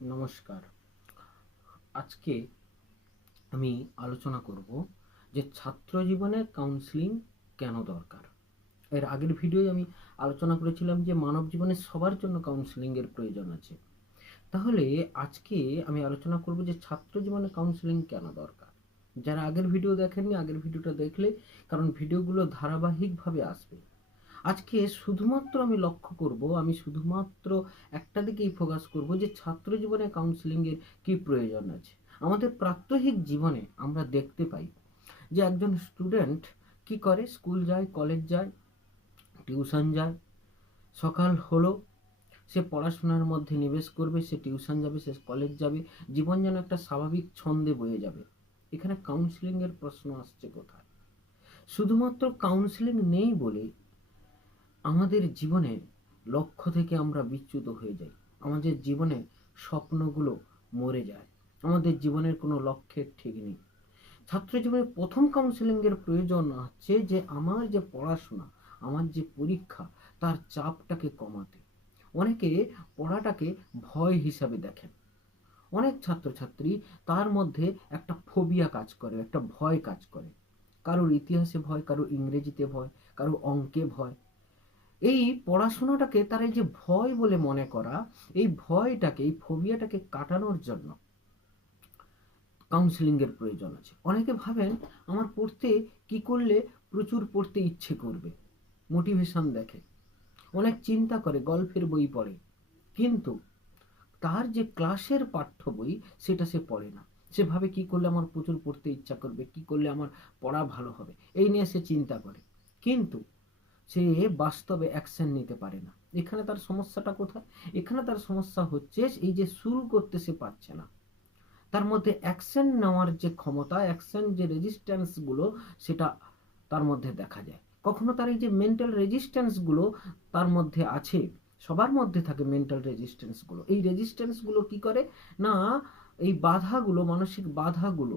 নমস্কার। আজকে আমি আলোচনা করব যে ছাত্র জীবনে কাউন্সেলিং কেন দরকার। এর আগের ভিডিওয় আমি আলোচনা করেছিলাম যে মানব জীবনে সবার জন্য কাউন্সেলিং এর প্রয়োজন আছে। তাহলে আজকে আমি আলোচনা করব যে ছাত্র জীবনে কাউন্সেলিং কেন দরকার। যারা আগের ভিডিও দেখেননি, আগের ভিডিওটা দেখলে, কারণ ভিডিওগুলো ধারাবাহিকভাবে আসবে। আজকে শুধুমাত্র আমি লক্ষ্য করব, আমি শুধুমাত্র একটা দিকেই ফোকাস করব যে ছাত্র জীবনে কাউন্সেলিং এর কি প্রয়োজন আছে। আমাদের প্রাত্যহিক জীবনে আমরা দেখতে পাই যে একজন স্টুডেন্ট কি করে, স্কুল যায়, কলেজ যায়, টিউশন যায়। সকাল হলো, সে পড়াশোনার মধ্যে নিবেশ করবে, সে টিউশন যাবে, সে কলেজ যাবে, জীবন যেন একটা স্বাভাবিক ছন্দে বয়ে যাবে। এখানে কাউন্সেলিং এর প্রশ্ন আসছে কোথায়? শুধুমাত্র কাউন্সেলিং নেই বলে আমাদের জীবনে লক্ষ্য থেকে আমরা বিচ্যুত হয়ে যাই। আমাদের জীবনে স্বপ্নগুলো মরে যায়। আমাদের জীবনের কোনো লক্ষ্যের ঠিক নেই। ছাত্র জীবনে প্রথম কাউন্সেলিংয়ের প্রয়োজন হচ্ছে যে আমার যে পড়াশোনা, আমার যে পরীক্ষা, তার চাপটাকে কমাতে। অনেকে পড়াটাকে ভয় হিসাবে দেখেন। অনেক ছাত্রছাত্রী, তার মধ্যে একটা ফোবিয়া কাজ করে, একটা ভয় কাজ করে। কারোর ইতিহাসে ভয়, কারোর ইংরেজিতে ভয়, কারোর অঙ্কে ভয়। এই পড়াশোনাটাকে তার এই যে ভয় বলে মনে করা, এই ভয়টাকে, এই ফোবিয়াটাকে কাটানোর জন্য কাউন্সেলিং এর প্রয়োজন আছে। অনেকে ভাবেন আমার পড়তে কি করলে প্রচুর পড়তে ইচ্ছে করবে, মোটিভেশন দেখে, অনেক চিন্তা করে, গল্পের বই পড়ে, কিন্তু তার যে ক্লাসের পাঠ্য বই সেটা সে পড়ে না। সে ভাবে কি করলে আমার প্রচুর পড়তে ইচ্ছা করবে, কি করলে আমার পড়া ভালো হবে, এই নিয়ে সে চিন্তা করে, কিন্তু সে বাস্তবে অ্যাকশন নিতে পারে না। এখানে তার সমস্যাটা কোথায়? এখানে তার সমস্যা হচ্ছে এই যে শুরু করতে সে পারছে না। তার মধ্যে অ্যাকশন নেওয়ার যে ক্ষমতা, অ্যাকশন যে রেজিস্ট্যান্স গুলো, সেটা তার মধ্যে দেখা যায়। কখনো তার এই যে মেন্টাল রেজিস্ট্যান্স গুলো তার মধ্যে আছে। সবার মধ্যে থাকে মেন্টাল রেজিস্ট্যান্স গুলো। এই রেজিস্ট্যান্স গুলো কি করে না, এই বাধাগুলো, মানসিক বাধাগুলো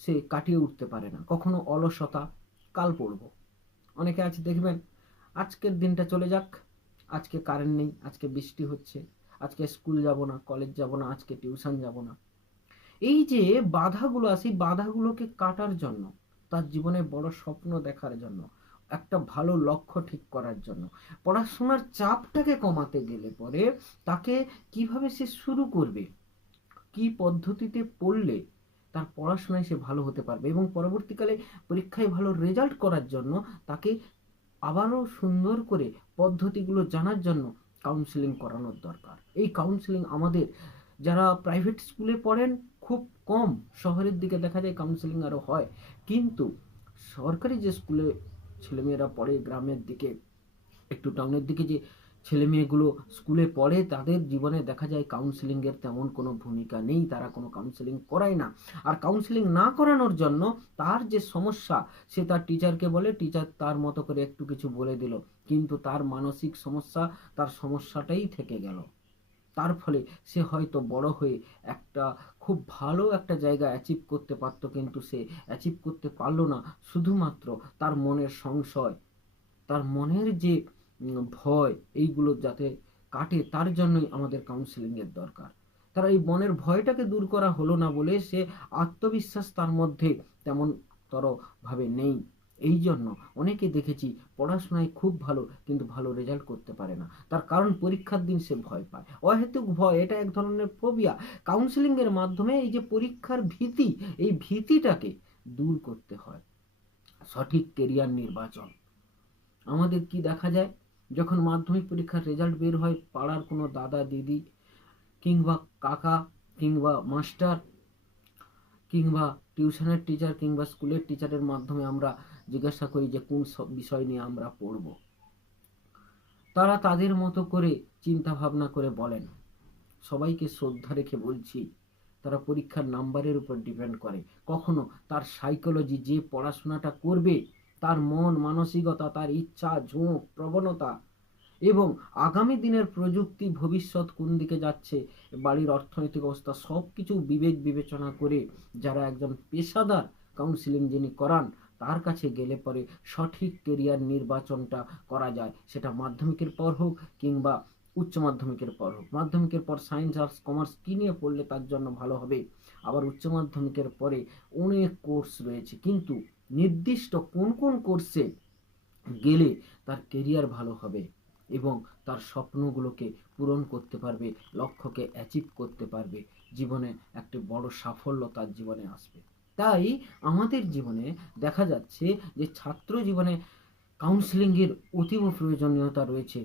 সে কাটিয়ে উঠতে পারে না। কখনো অলসতা, কাল পড়বো। অনেকে আছে দেখবেন, আজকের দিনটা চলে যাক, আজকে কারেন্ট নেই, আজকে বৃষ্টি হচ্ছে, আজকে স্কুল যাব না, কলেজ যাব না, আজকে টিউশন যাব না। এই যে বাধাগুলো আছে, এই বাধাগুলোকে কাটার জন্য, তার জীবনে বড় স্বপ্ন দেখার জন্য, একটা ভালো লক্ষ্য ঠিক করার জন্য, পড়াশোনার চাপটাকে কমাতে গেলে পরে তাকে কিভাবে সে শুরু করবে, কি পদ্ধতিতে পড়লে তার পড়াশোনায় সে ভালো হতে পারবে এবং পরবর্তীকালে পরীক্ষায় ভালো রেজাল্ট করার জন্য তাকে আবারও সুন্দর করে পদ্ধতিগুলো জানার জন্য কাউন্সেলিং করানোর দরকার। এই কাউন্সেলিং আমাদের যারা প্রাইভেট স্কুলে পড়েন খুব কম, শহরের দিকে দেখা যায় কাউন্সেলিং আরও হয়, কিন্তু সরকারি যে স্কুলে ছেলেমেয়েরা পড়ে, গ্রামের দিকে, একটু টাউনের দিকে যে ছেলে মেয়েগুলো স্কুলে পড়ে, তাদের জীবনে দেখা যায় কাউন্সেলিং এর তেমন কোনো ভূমিকা নেই, তারা কোনো কাউন্সেলিং করায় না। আর কাউন্সেলিং না করানোর জন্য তার যে সমস্যা, সে তার টিচারকে বলে, টিচার তার মতো করে একটু কিছু বলে দিল, কিন্তু তার মানসিক সমস্যা, তার সমস্যাটাই থেকে গেল। তার ফলে সে হয়তো বড় হয়ে একটা খুব ভালো একটা জায়গা অ্যাচিভ করতে পারতো, কিন্তু সে অ্যাচিভ করতে পারলো না। শুধুমাত্র তার মনের সংশয়, তার মনের যে ভয়, এইগুলো যাতে কাটে, তার জন্যই আমাদের কাউন্সেলিং এর দরকার। তার এই মনের ভয়টাকে দূর করা হলো না বলে সে আত্মবিশ্বাস তার মধ্যে তেমন তর ভাবে নেই। এই জন্য অনেকে দেখেছি পড়াশোনায় খুব ভালো, কিন্তু ভালো রেজাল্ট করতে পারে না। তার কারণ পরীক্ষার দিন সে ভয় পায়, অহেতুক ভয়, এটা এক ধরনের ফোবিয়া। কাউন্সেলিং এর মাধ্যমে এই যে পরীক্ষার ভীতি, এই ভীতিটাকে দূর করতে হয়। সঠিক কেরিয়ার নির্বাচন। আমাদের কি দেখা যায়, যখন মাধ্যমিক পরীক্ষার রেজাল্ট বের হয়, পাড়ার কোনো দাদা দিদি কিংবা কাকা কিংবা মাস্টার কিংবা টিউশনের টিচার কিংবা স্কুলের টিচারের মাধ্যমে আমরা জিজ্ঞাসা করি যে কোন সব বিষয় নিয়ে আমরা পড়ব। তারা তাদের মতো করে চিন্তা ভাবনা করে বলেন। সবাইকে শ্রদ্ধা রেখে বলছি, তারা পরীক্ষার নাম্বারের উপর ডিপেন্ড করে। কখনো তার সাইকোলজি, যে পড়াশোনাটা করবে, তার মন মানসিকতা, তার ইচ্ছা, ঝোঁক, প্রবণতা এবং আগামী দিনের প্রযুক্তি, ভবিষ্যৎ কোন দিকে যাচ্ছে, বাড়ির অর্থনৈতিক অবস্থা, সব কিছু বিবেক বিবেচনা করে যারা একজন পেশাদার কাউন্সিলিং যিনি করান, তার কাছে গেলে পরে সঠিক কেরিয়ার নির্বাচনটা করা যায়। সেটা মাধ্যমিকের পর হোক কিংবা উচ্চ মাধ্যমিকের পর হোক, মাধ্যমিকের পর সায়েন্স আর্টস কমার্স কী নিয়ে পড়লে তার জন্য ভালো হবে। আবার উচ্চ মাধ্যমিকের পরে অনেক কোর্স রয়েছে, কিন্তু নির্দিষ্ট কোন কোন কোর্সে গেলে তার কেরিয়ার ভালো হবে এবং তার স্বপ্নগুলোকে পূরণ করতে পারবে, লক্ষ্যকে অ্যাচিভ করতে পারবে, জীবনে একটি বড় সাফল্য তার জীবনে আসবে। তাই আমাদের জীবনে দেখা যাচ্ছে যে ছাত্র জীবনে কাউন্সেলিংয়ের অতীব প্রয়োজনীয়তা রয়েছে।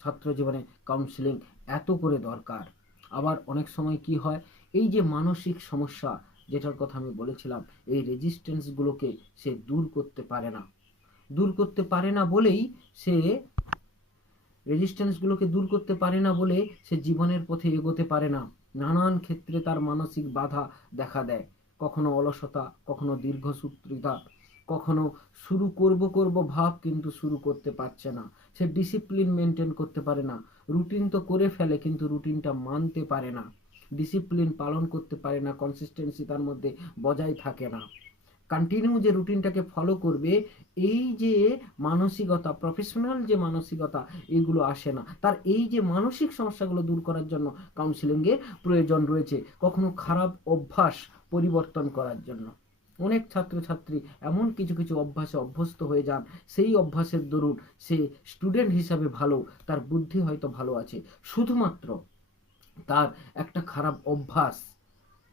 ছাত্র জীবনে কাউন্সেলিং এত করে দরকার। আবার অনেক সময় কি হয়, এই যে মানসিক সমস্যা যেটার কথা আমি বলেছিলাম, এই রেজিস্ট্যান্সগুলোকে সে দূর করতে পারে না। দূর করতে পারে না বলেই সে রেজিস্ট্যান্সগুলোকে দূর করতে পারে না বলে সে জীবনের পথে এগোতে পারে না। নানান ক্ষেত্রে তার মানসিক বাধা দেখা দেয়, কখনো অলসতা, কখনো দীর্ঘসূত্রিতা, কখনো শুরু করব ভাব কিন্তু শুরু করতে পারছে না। সে ডিসিপ্লিন মেনটেন করতে পারে না। রুটিন তো করে ফেলে কিন্তু রুটিনটা মানতে পারে না, ডিসিপ্লিন পালন করতে পারে না, কনসিস্টেন্সি তার মধ্যে বজায় থাকে না। কন্টিনিউ যে রুটিনটাকে ফলো করবে, এই যে মানসিকতা, প্রফেশনাল যে মানসিকতা, এগুলো আসে না। তার এই যে মানসিক সমস্যাগুলো দূর করার জন্য কাউন্সিলিংয়ের প্রয়োজন রয়েছে, কখনো খারাপ অভ্যাস পরিবর্তন করার জন্য। অনেক ছাত্রছাত্রী এমন কিছু কিছু অভ্যাসে অভ্যস্ত হয়ে যান, সেই অভ্যাসের দরুন সে স্টুডেন্ট হিসাবে ভালো, তার বুদ্ধি হয়তো ভালো আছে, শুধুমাত্র তার একটা খারাপ অভ্যাস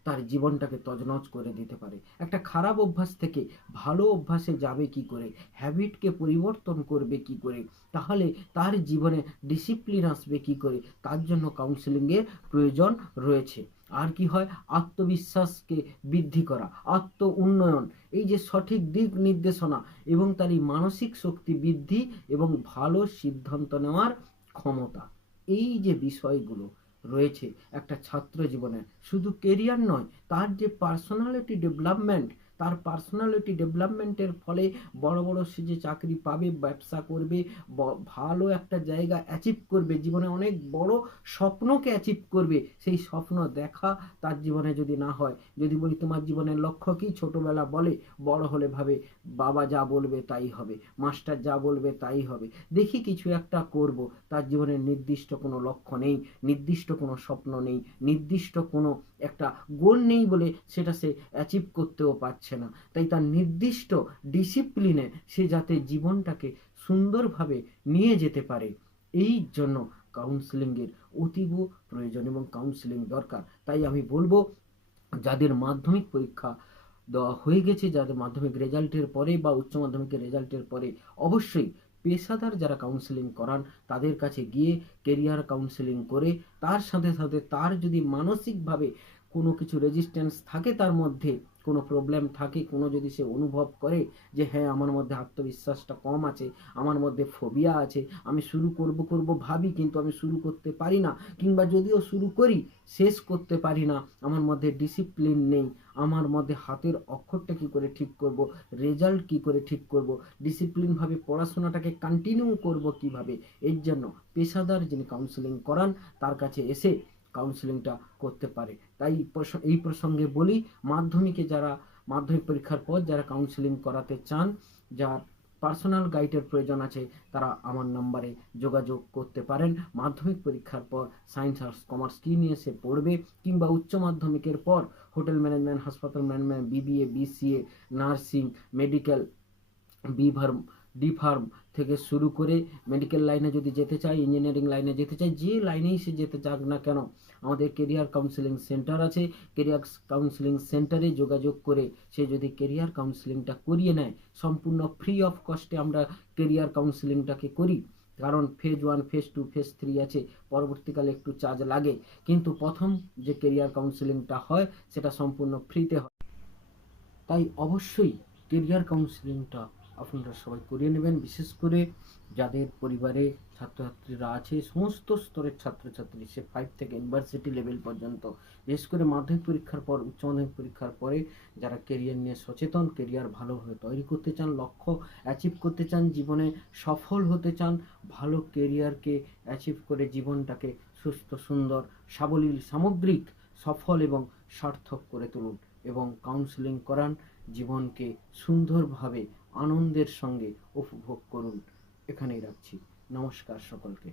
তার জীবনটাকে তছনছ করে দিতে পারে। একটা খারাপ অভ্যাস থেকে ভালো অভ্যাসে যাবে কি করে, হ্যাবিটকে পরিবর্তন করবে কি করে, তাহলে তার জীবনে ডিসিপ্লিন আসবে কি করে, তার জন্য কাউন্সেলিংয়ের প্রয়োজন রয়েছে। আর কি হয়, আত্মবিশ্বাসকে বৃদ্ধি করা, আত্ম উন্নয়ন, এই যে সঠিক দিক নির্দেশনা এবং তার এই মানসিক শক্তি বৃদ্ধি এবং ভালো সিদ্ধান্ত নেওয়ার ক্ষমতা, এই যে বিষয়গুলো রয়েছে একটা ছাত্র জীবনে, শুধু কেরিয়ার নয়, তার যে পার্সোনালিটি ডেভেলপমেন্ট, তার পার্সোনালিটি ডেভেলপমেন্টের ফলে বড় বড় সে যে চাকরি পাবে, ব্যবসা করবে, ভালো একটা জায়গা অ্যাচিভ করবে, জীবনে অনেক বড় স্বপ্নকে অ্যাচিভ করবে। সেই স্বপ্ন দেখা তার জীবনে যদি না হয়, যদি বলি তোমার জীবনের লক্ষ্য কি, ছোটবেলা বলে বড় হলে ভাবে বাবা যা বলবে তাই হবে, মাস্টার যা বলবে তাই হবে, দেখি কিছু একটা করব। তার জীবনের নির্দিষ্ট কোনো লক্ষ্য নেই, নির্দিষ্ট কোনো স্বপ্ন নেই, নির্দিষ্ট কোনো একটা গোল নেই বলে সেটা সে অ্যাচিভ করতেও পারছে না। তাই তার নির্দিষ্ট ডিসিপ্লিনে সে যাতে জীবনটাকে সুন্দরভাবে নিয়ে যেতে পারে, এই জন্য কাউন্সেলিংয়ের অতীব প্রয়োজন এবং কাউন্সেলিং দরকার। তাই আমি বলবো, যাদের মাধ্যমিক পরীক্ষা দেওয়া হয়ে গেছে, যাদের মাধ্যমিক রেজাল্টের পরে বা উচ্চ মাধ্যমিকের রেজাল্টের পরে, অবশ্যই পেশাদার যারা কাউন্সেলিং করান তাদের কাছে গিয়ে কেরিয়ার কাউন্সেলিং করে, তার সাথে সাথে তার যদি মানসিকভাবে কোনো কিছু রেজিস্ট্যান্স থাকে, তার মধ্যে কোনো প্রবলেম থাকে, কোনো যদি সে অনুভব করে যে হ্যাঁ আমার মধ্যে আত্মবিশ্বাসটা কম আছে, আমার মধ্যে ফোবিয়া আছে, আমি শুরু করব ভাবি কিন্তু আমি শুরু করতে পারি না, কিংবা যদিও শুরু করি শেষ করতে পারি না, আমার মধ্যে ডিসিপ্লিন নেই, আমার মধ্যে হাতের অক্ষরটা কি করে ঠিক করব, রেজাল্ট কি করে ঠিক করব, ডিসিপ্লিনভাবে পড়াশোনাটাকে কন্টিনিউ করব কিভাবে, এর জন্য পেশাদার যিনি কাউন্সেলিং করান তার কাছে এসে কাউন্সেলিংটা করতে পারে। তাই এই প্রসঙ্গে বলি, মাধ্যমিক পরীক্ষার পর যারা কাউন্সেলিং করাতে চান, যার পার্সোনাল গাইডের প্রয়োজন আছে, তারা আমার নাম্বারে যোগাযোগ করতে পারেন। মাধ্যমিক পরীক্ষার পর সায়েন্স আর্টস কমার্স কী নিয়ে সে পড়বে, কিংবা উচ্চ মাধ্যমিকের পর হোটেল ম্যানেজমেন্ট, হাসপাতাল management, BBA, BCA, nursing, medical, B pharm, D pharm থেকে শুরু করে মেডিকেল লাইনে যদি যেতে চায়, ইঞ্জিনিয়ারিং লাইনে যেতে চায়, যে লাইনেই সে যেতে চাক না কেন, আমাদের কেরিয়ার কাউন্সেলিং সেন্টার আছে। কেরিয়ার কাউন্সেলিং সেন্টারে যোগাযোগ করে সে যদি কেরিয়ার কাউন্সেলিংটা করিয়ে নেয়, সম্পূর্ণ ফ্রি অফ কস্টে আমরা কেরিয়ার কাউন্সেলিংটাকে করি। কারণ ফেজ 1, ফেজ 2, ফেজ 3 আছে, পরবর্তীকালে একটু চার্জ লাগে, কিন্তু প্রথম যে কেরিয়ার কাউন্সেলিংটা হয় সেটা সম্পূর্ণ ফ্রিতে হয়। তাই অবশ্যই কেরিয়ার কাউন্সেলিংটা আপনারা সবাই করিয়ে নেবেন, বিশেষ করে যাদের পরিবারে ছাত্রছাত্রীরা আছে, সমস্ত স্তরের ছাত্রছাত্রী, সে 5 থেকে ইউনিভার্সিটি লেভেল পর্যন্ত, বিশেষ করে মাধ্যমিক পরীক্ষার পর, উচ্চ মাধ্যমিক পরীক্ষার পরে যারা কেরিয়ার নিয়ে সচেতন, কেরিয়ার ভালোভাবে তৈরি করতে চান, লক্ষ্য অ্যাচিভ করতে চান, জীবনে সফল হতে চান, ভালো কেরিয়ারকে অ্যাচিভ করে জীবনটাকে সুস্থ, সুন্দর, সাবলীল, সামগ্রিক, সফল এবং সার্থক করে তুলুন এবং কাউন্সেলিং করান, জীবনকে সুন্দরভাবে আনন্দের সঙ্গে উপভোগ করুন। এখানেই রাখছি। নমস্কার সকলকে।